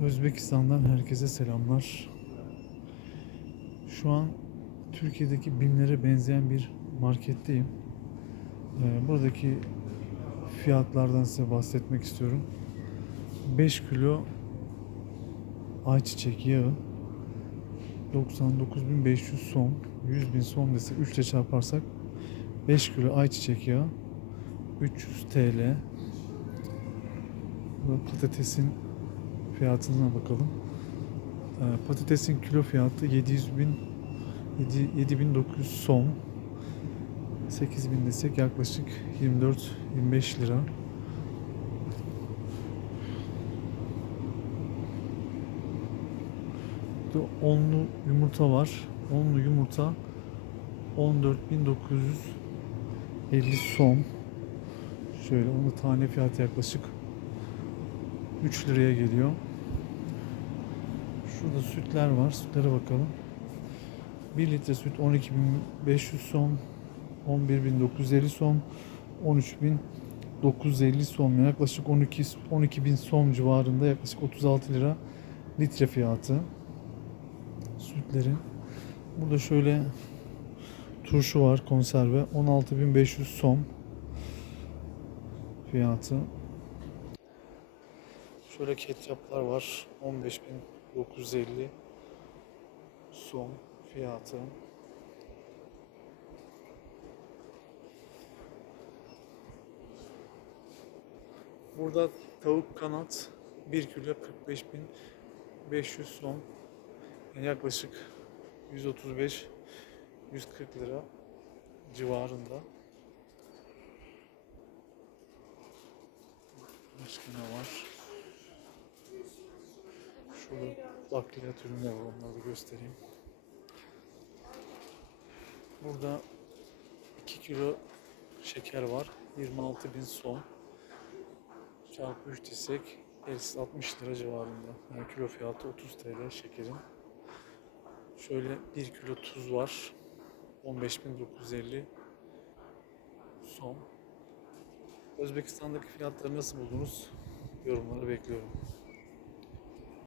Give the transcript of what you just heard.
Özbekistan'dan herkese selamlar. Şu an Türkiye'deki BİM'lere benzeyen bir marketteyim. Ee, Buradaki fiyatlardan size bahsetmek istiyorum. 5 kilo ayçiçek yağı 99.500 som 100.000 som desek 3 ile çarparsak 5 kilo ayçiçek yağı 300 TL. Patatesin fiyatına bakalım. Ee, patatesin kilo fiyatı 700 bin 7, 7900 som 8000 desek yaklaşık 24-25 lira. Burada onlu yumurta var. Onlu yumurta 14.950 som. Şöyle onun tane fiyatı yaklaşık 3 liraya geliyor. Şurada sütler var. Sütlere bakalım. 1 litre süt 12.500 som, 11.950 som, 13.950 som yaklaşık 12 12.000 som civarında yaklaşık 36 lira litre fiyatı sütlerin. Burada şöyle turşu var konserve 16.500 som fiyatı. Şöyle ketçaplar var 15.950 som fiyatı. Burada tavuk kanat 1 kilo 45.500 som. Yani yaklaşık 135 140 lira civarında. Başka ne var? Şurada bakliyat ürünler var onları da göstereyim. Burada 2 kilo şeker var. 26 bin son. Çarpı 3 desek 60 lira civarında. Yani kilo fiyatı 30 TL şekerin. Şöyle 1 kilo tuz var. 15.950 son. Özbekistan'daki fiyatları nasıl buldunuz? Yorumları bekliyorum.